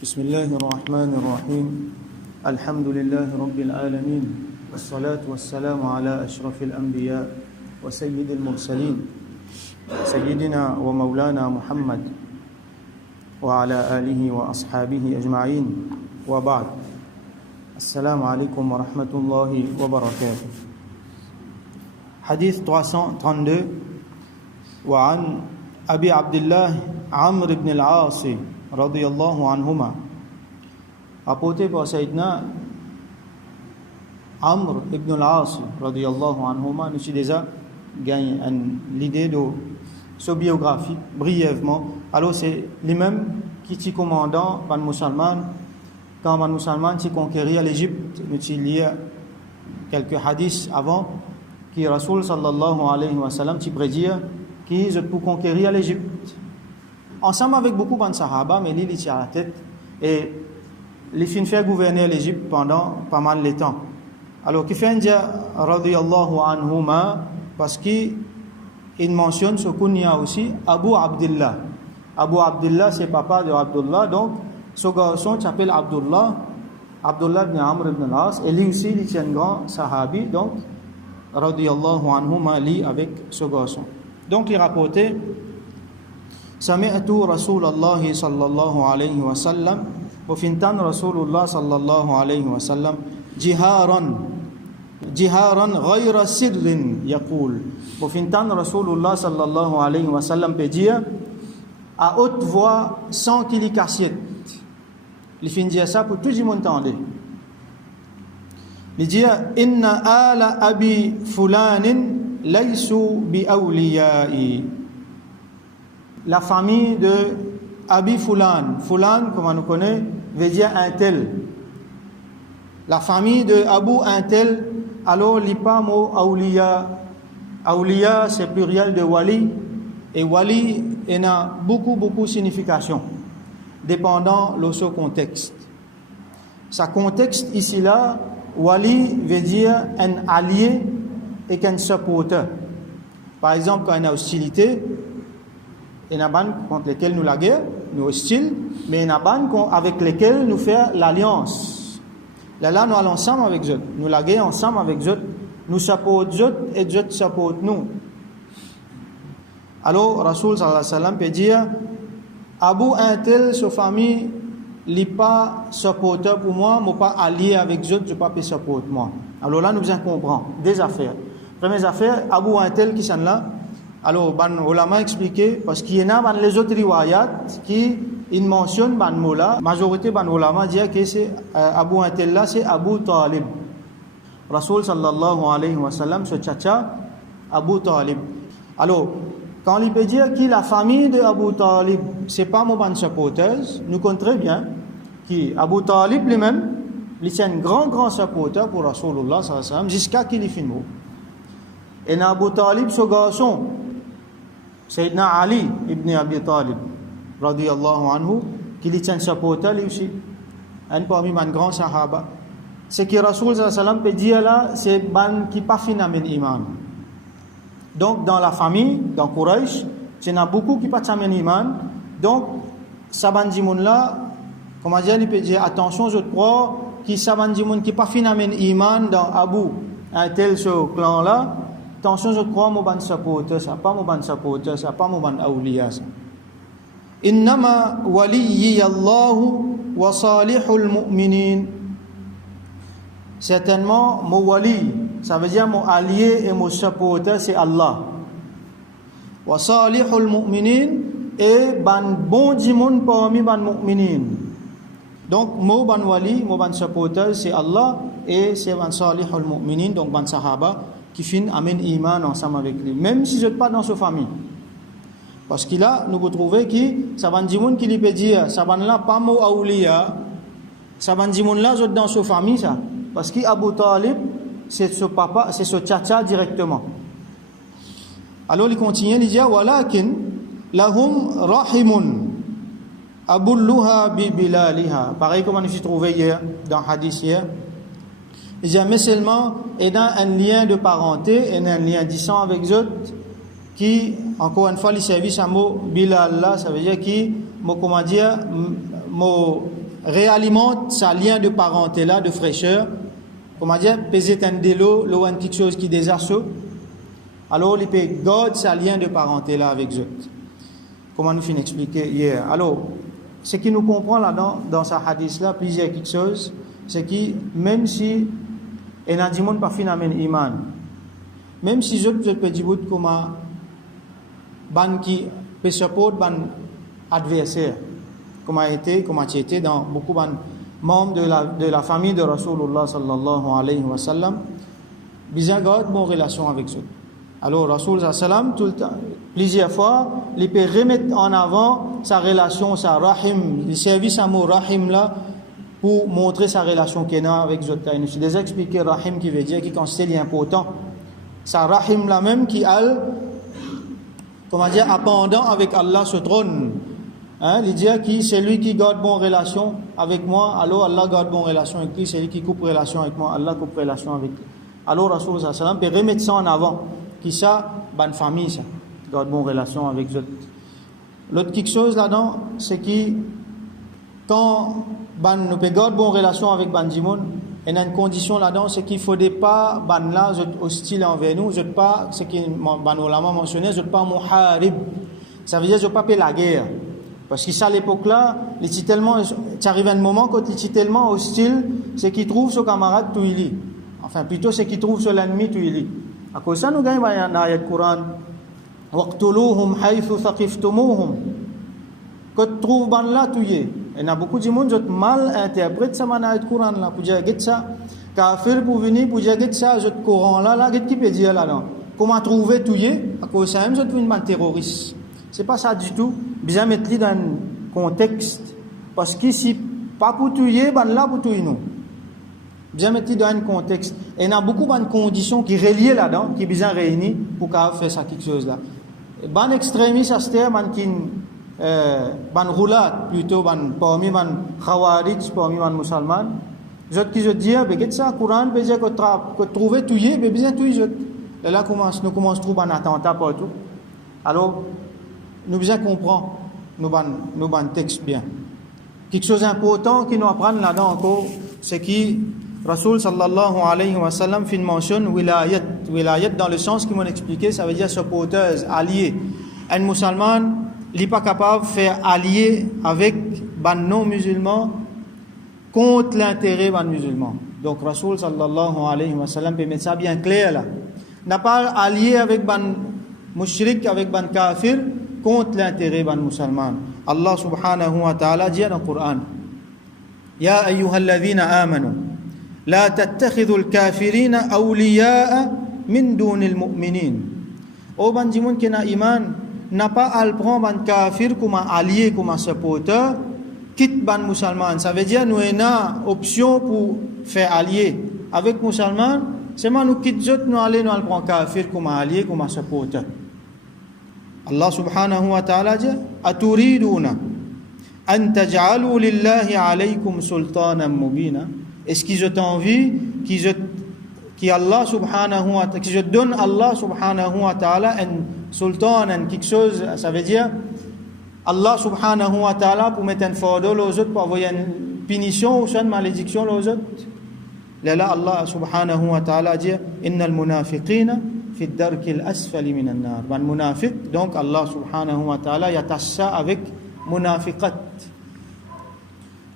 بسم الله الرحمن الرحيم الحمد لله رب العالمين والصلاة والسلام على أشرف الأنبياء وسيد المرسلين سيدنا ومولانا محمد وعلى آله وأصحابه أجمعين وبعد السلام عليكم ورحمة الله وبركاته حديث 332 وعن أبي عبد الله عمرو بن العاص رضي الله عنهما apporté par Sayyidina Amr ibn al-As radiyallahu anhuma. Nous avons déjà gagné l'idée de sa biographie brièvement. Alors c'est lui-même qui est commandant ban musulman quand ban musulman s'est conquérir l'Égypte. Nous avons lié quelques hadiths avant qui Rasul sallallahu alayhi wa sallam qui prédit qu'ils ont pu conquérir l'Égypte ensemble avec beaucoup de sahaba, mais il tient à la tête et les fins fait gouverner l'Égypte pendant pas mal de temps. Alors qui fait dire radiyallahu anhuma parce qu'il mentionne ce qu'on y a aussi Abu Abdullah. Abu Abdullah c'est papa de Abdullah, donc ce garçon s'appelle Abdullah ibn Amr ibn al-As et lui aussi il tient un grand sahabi, donc radiyallahu anhuma li avec ce garçon. Donc il rapportait سمعت رسول الله صلى الله عليه وسلم وفنتان رسول الله صلى الله عليه وسلم جهارا غير سر يقول وفنتان رسول الله صلى الله عليه وسلم peut dire à haute voix sans qu'il y cassiette. Il finit dire ça pour tout le monde entendre. Il dit inna ala abi fulanin laysu bi awliya'i. La famille de Abi Fulan, Fulan, comme on nous connaît, veut dire un tel. La famille de Abu un tel, alors l'ipam au Awliya. Awliya, c'est pluriel de Wali, et Wali, il a beaucoup de significations, dépendant de son contexte. Sa contexte ici-là, Wali veut dire un allié et qu'un supporter. Par exemple, quand il y a hostilité, il y a des gens contre lesquels nous la guerre, nous hostiles, mais il y a des gens avec lesquels nous faisons l'alliance. Là, nous allons ensemble avec eux. Nous la guerre ensemble avec eux. Nous supportons eux et eux supportent nous. Alors, Rasul sallallahu alayhi wa sallam peut dire Abu Intel, sa famille, n'est pas supporter pour moi, mais pas allié avec eux, je ne peux pas supporter moi. Alors là, nous devons comprendre des affaires. Première affaire, Abu Intel qui sont là. Alors, ban ulama expliqué parce qu'il y en a dans les autres riwayat qui ils mentionnent ban mola. Majorité ban ulama dit que c'est Abu Atella, c'est Abu Talib. Rasul sallallahu alayhi wa sallam, ce tchacha Abu Talib. Alors, quand il peut dire que la famille de Abu Talib, c'est pas mon ban supporters, nous connaissons très bien que Abu Talib lui-même, il est un grand supporter pour Rasulullah sallallahu alayhi wa sallam jusqu'à qu'il finisse. Et Abu Talib, ce garçon, Sayyidina Ali ibn Abi Talib radiyallahu anhu qui est un supporter lui aussi un parmi les grands sahaba. Ce que Rasul sallallahu alayhi wa sallam peut dire là, c'est ban qui pas fin amen iman. Donc dans la famille, dans Quraysh, il y en a beaucoup qui pas amen iman. Donc saban dimoun là, comment dire, il peut dire attention, je crois qui saban dimoun qui pas fin amen iman dans Abu un tel ce clan là. Attention, je crois mon ban supporter, ça pas mon ban supporter, ça pas mon ban awliya ça. Innama waliyyi Allahu wa salihul mu'minin. Certainement mon wali, ça veut dire mon allié et mon supporter c'est Allah. Wa salihul mu'minin et ban bon dimoun parmi ban mu'minin. Donc mon ban wali, mon ban supporter c'est Allah et c'est ban salihul mu'minin, donc ban sahaba qui finit amène iman ensemble avec lui, même si je ne suis pas dans sa famille. Parce qu'il a, nous pouvons trouver que ça va dire qui lui peut dire, ça va là pas mot awliya, ça va dire là je dans sa famille ça, parce qu'Abu Talib c'est ce papa, c'est ce tchacha directement. Alors il continue, il dit walakin lahum rahimun abulluha bi bilaliha. Pareil comme on a trouvé hier dans hadith hier. Mais seulement est dans un lien de parenté et un lien distant avec eux qui, encore une fois, le service à mot Bilal là, ça veut dire qui, comment dire, réalimente sa lien de parenté là, de fraîcheur. Comment dire, peser un délo, l'eau quelque chose qui désassaut. Alors, il peut garder sa lien de parenté là avec eux. Comment nous finissons expliquer hier. Alors, ce qui nous comprend là-dedans, dans sa hadith là, plusieurs quelque chose, c'est que même si il y a des gens qui ne sont iman, même si je peux dire comment ban qui peut supporter ban adversaire, comment tu étais dans beaucoup de membres de la famille de Rasulullah sallallahu alayhi wa sallam, bien garde bonne relation avec eux. Alors Rasul sallam tout le temps, plusieurs fois, il peut remettre en avant sa relation, sa rahim, le service amour rahim là, pour montrer sa relation qu'il a avec eux. Je suis déjà expliqué rahim qui veut dire qui considère important. Sa rahim là même qui a, comment dire, appendant avec Allah ce trône. Hein, il dit que c'est lui qui garde bonne relation avec moi, alors Allah garde bonne relation avec lui, c'est lui qui coupe relation avec moi, Allah coupe relation avec lui. Alors Rasul sallam peut remettre ça en avant, qui ça, bonne famille ça, garde bonne relation avec eux. L'autre quelque chose là-dedans, c'est que quand nous peut garder bonne relation avec ban Jimoun, il y a une condition là-dedans, c'est qu'il ne faudrait pas ban là hostile envers nous, je pas, c'est qu'il ban ulama mentionné, je pas muharib. Ça veut dire je pas payer la guerre. Parce que ça à l'époque là, tu arrives à un moment quand il est tellement hostile, c'est qu'il trouve son camarade tout il est. Enfin plutôt c'est qu'il trouve son ennemi tout il est. À cause de ça nous gagnons dans l'ayat du Coran. Waqtuluhum haythu thaqiftumuhum. Quand tu trouves ban là tout il est. Il y a beaucoup de monde qui mal interprète ça dans le Coran là pour dire que ça kafir pour venir pour dire que ça le Coran là qui peut dire là comment trouver tout y à cause ça même je une man terroriste c'est pas ça du tout bien mettre dans un contexte parce que si pas pour tout y ban là pour tout nous bien mettre dans un contexte et il y a beaucoup de conditions qui reliées là-dedans qui bien réunies pour faire ça quelque chose là ban extrémiste à ce ban qui ban roulat plutôt ban parmi ban khawarij parmi ban musulman je dis que ça Coran peut dire que trouver tout y mais bien tout y et là nous commence à trouver un attentat partout alors nous bien comprendre nous ban texte bien quelque chose d'important qui nous apprendre là-dedans encore c'est que Rasul sallallahu alayhi wa sallam fin mentionne wilayat dans le sens qui m'ont expliqué ça veut dire supporteuse allié un musulman il n'est pas capable de faire allier avec les non-musulmans contre l'intérêt des musulmans. Donc, Rasul sallallahu alayhi wa sallam peut mettre ça bien clair là. N'a pas allié avec les mushrik, avec les kafirs contre l'intérêt des musulmans. Allah subhanahu wa ta'ala dit dans le Coran Ya ayyuhalladhina amanu la tattakhidhu al-kafirina awliya'a min dunil mu'minin. O ban jimoun qui na iman n'a pas à le prendre un kafir comme un allié, comme un supporter, quitte ban musulman. Ça veut dire nous avons option pour faire allié avec musulman. C'est moi nous quitte nous aller nous prendre kafir comme un allié, comme un supporter. Allah subhanahu wa ta'ala dit aturiduna an taj'alu lillahi alaykum sultanan mubina. Est-ce qu'ils ont envie qui Allah subhanahu wa ta'ala qui je donne Allah subhanahu wa ta'ala un sultan quelque chose ça veut dire Allah subhanahu wa ta'ala pour mettre un fardeau aux autres pour envoyer une punition ou une malédiction aux autres là Allah subhanahu wa ta'ala dit innal munafiqina fi ad-darkil asfali minan nar ban munafiq donc Allah subhanahu wa ta'ala yatassa avec munafiqat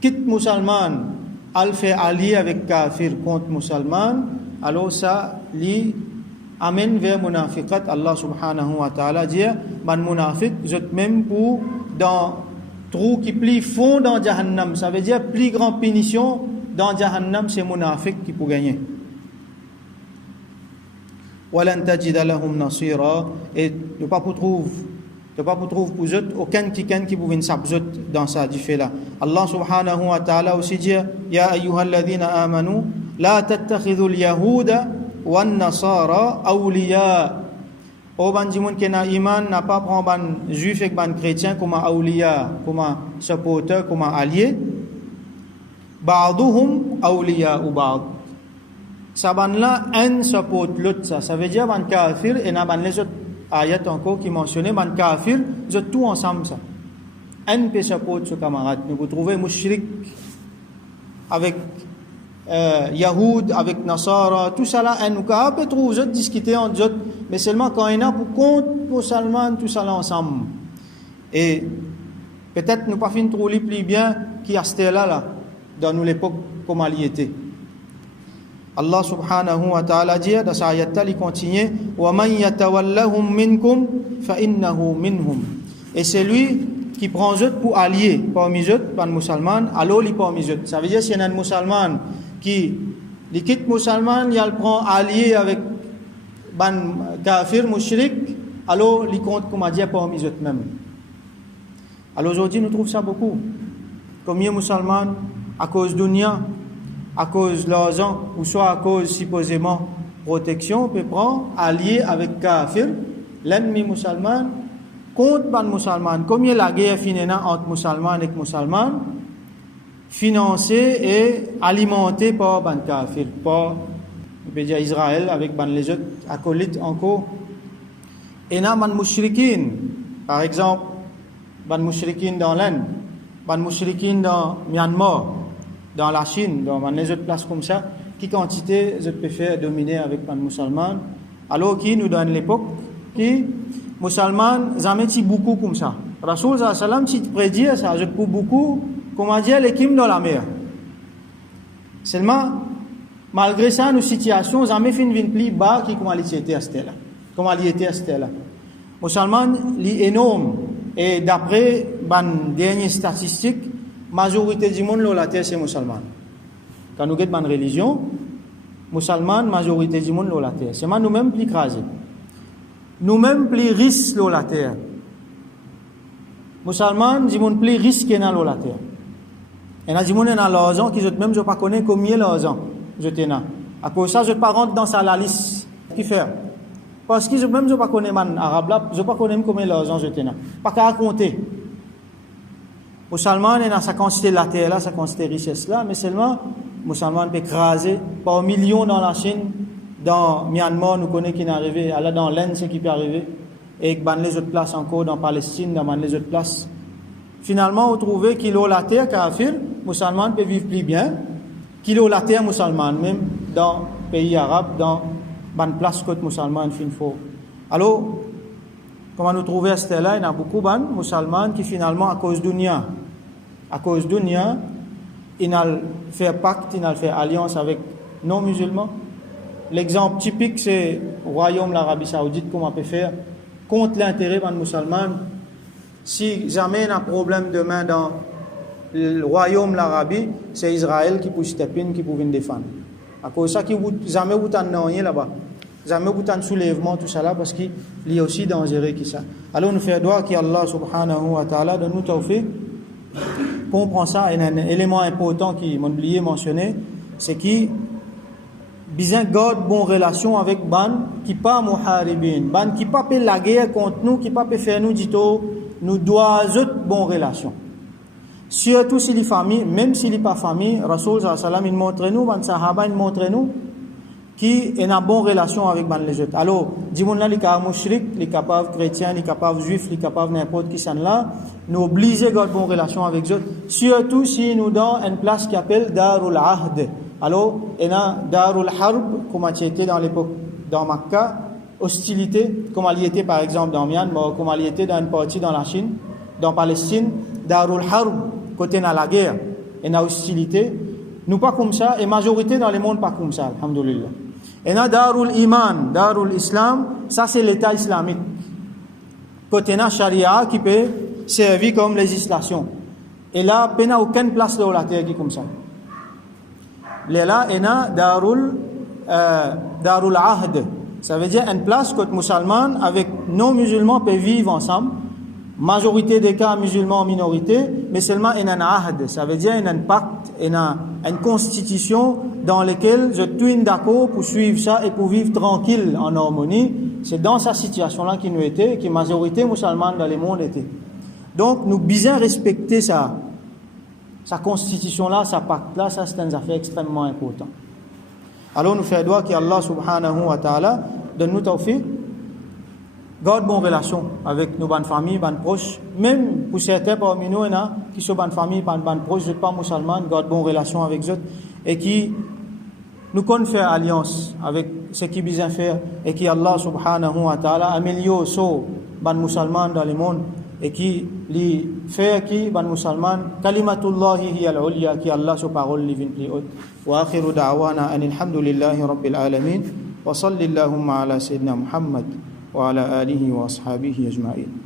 quitte musulman al fait allié avec kafir contre musulman alors ça li amène vers munafiqat Allah subhanahu wa ta'ala dit man munafiq vous êtes même pour dans trou qui plie fond dans jahannam ça veut dire plus grande punition dans jahannam c'est munafiq qui peut gagner walan tajida lahum nasira et ne pas pour trouver pour eux aucun qui pouvait ne s'absout dans ça du fait là Allah subhanahu wa ta'ala aussi dit ya ayyuhalladhina amanu la tattakhidhu al-yahuda wan-nasara awliya au ban jimoun qui na iman n'a pas prend ban juif et ban chrétien comme awliya comme supporter comme allié ba'duhum awliya ou ba'd ça ban là un support l'autre ça veut dire ban kafir et na ban les autres ayat encore qui mentionnait ban kafir je tout ensemble ça un peut support ce camarade nous vous trouvez mushrik avec Yahoud, avec Nasara, tout ça là, nous peut trouver discuter entre eux, mais seulement quand il y a pour compte musulman, tout ça là ensemble. Et peut-être nous pas fin trop plus bien qui a c'était là dans nous l'époque comme il était. Allah subhanahu wa ta'ala dit dans sa ayat il continue wa man yatawallahum minkum fa innahu minhum. Et c'est lui qui prend eux pour allier parmi eux, pas de musulman, alors il parmi eux. Ça veut dire s'il y a un musulman qui les quitte musulman, il prend allié avec ban kafir mushrik, alors il compte comme a dit parmi eux même. Alors aujourd'hui nous trouvons ça beaucoup. Combien de musulmans à cause dunya, à cause de l'argent ou soit à cause supposément protection peut prendre allié avec kafir, l'ennemi musulman contre ban musulman. Combien la guerre finira entre musulmans et musulmans financée et alimentée par ban kafir, par on peut dire Israël avec ban les autres acolytes encore. Et na ban mushrikin, par exemple ban mushrikin dans l'Inde, ban mushrikin dans Myanmar, dans la Chine, dans les autres places comme ça, qui quantité je peux faire dominer avec ban musulman, alors qui nous donne l'époque qui musulman jamais ti beaucoup comme ça. Rasoul sallallahu alayhi wa sallam ti prédit ça, je pour beaucoup comment dire l'équime dans la mer. Seulement malgré ça nos situations jamais fin vin plus bas qui comment il était à cette là. Comment il était à cette là. Musulman li énorme et d'après ban dernière statistique majorité du monde la terre c'est musulman. Quand nous guette ban religion musulman majorité du monde la terre. C'est nous même plus crasé. Nous-mêmes plus risques la terre. Musulmans, du monde plus risqué dans la terre. Et na du monde dans l'argent qui même je pas connais combien l'argent je tenais. À cause ça je pas rentre dans ça la liste qui fait. Parce que je pas connais man arabe là, je pas connais combien l'argent je tenais. Pas qu'à compter. Musulmans dans sa quantité la terre là, sa quantité richesse là, mais seulement musulmans peut écraser par millions dans la Chine. Dans Myanmar, nous connaissons qui est arrivé, là dans l'Inde, c'est qui peut arriver, et dans les autres places encore, dans Palestine, dans les autres places. Finalement, on trouve qu'il y a la terre kafir, musulmans peuvent vivre plus bien, qu'il y a la terre musulmane, même dans les pays arabes, dans les places côté musulmane, fin fort. Alors, comment nous trouver à ce là, il y a beaucoup de musulmans qui finalement, à cause dunya, ils n'ont fait pacte, ils n'ont fait alliance avec non-musulmans. L'exemple typique, c'est le royaume de l'Arabie Saoudite, comment on peut faire contre l'intérêt des musulmans. Si jamais il y a un problème demain dans le royaume de l'Arabie, c'est Israël qui peut step in, qui peut venir défendre. À cause de ça, jamais vous n'avez rien là-bas. Jamais vous n'avez soulèvement, tout ça là, parce qu'il y a aussi dangereux qui ça. Alors nous faisons droit qu'Allah subhanahu wa ta'ala donne nous tawfiq. Comprend ça, et un élément important qui m'a oublié mentionner, c'est qui bien garde bonne relation avec ban qui pas muharibin, ban qui pas fait la guerre contre nous, qui pas fait faire nous dit nous doit bonne relation. Surtout si les familles, même si les pas famille, Rasoul sallallahu alayhi wa sallam il montre nous, ban sahaba il montre nous qui est en bonne relation avec ban les autres. Alors, dis mon là les capable mushrik, les capable chrétien, les capable juif, les capable n'importe qui ça là, nous obliger garde bonne relation avec eux, surtout si nous dans une place qui appelle Darul Ahd. Alors, il y a Darul Harb, comme il était dans l'époque dans Makkah, hostilité, comme il y était par exemple dans Myanmar, comme il y était dans une partie dans la Chine, dans Palestine, Darul Harb, côté dans la guerre, il y a hostilité. Nous pas comme ça, et majorité dans le monde pas comme ça, alhamdoulilah. Il y a Darul Iman, Darul Islam, ça c'est l'État islamique. Côté dans Sharia qui peut servir comme législation. Et là, il n'y a aucune place dans la terre qui est comme ça. Là, il y a Darul Ahd. Ça veut dire une place que les musulmans avec non-musulmans peuvent vivre ensemble. Majorité des cas musulmans en minorité, mais seulement il y a un ahd. Ça veut dire il y a un pacte, il y a une constitution dans laquelle je suis d'accord pour suivre ça et pour vivre tranquille en harmonie. C'est dans cette situation-là qu'il nous était, que la majorité musulmane dans le monde était. Donc, nous bien respecter ça. Sa constitution-là, sa pacte-là, ça c'est une affaire extrêmement importante. Alors nous faisons droit qu'Allah subhanahu wa ta'ala donne nous tawfiq garde bonne relation avec nos bonnes familles, bonnes proches. Même pour certains parmi nous, qui sont bonnes familles, bonnes proches, pas musulmans, garde bonne relation avec eux et qui nous compte faire alliance avec ce qui bien faire et qui Allah subhanahu wa ta'ala améliore so ban musulmans dans le monde et qui li fait qui ban musulmans kalimatullahi hiya al-ulya qui Allah sa parole li vin plus haute wa akhiru da'wana anil hamdulillahi rabbil alamin wa sallallahu ala sayyidina Muhammad wa ala alihi wa ashabihi ajma'in.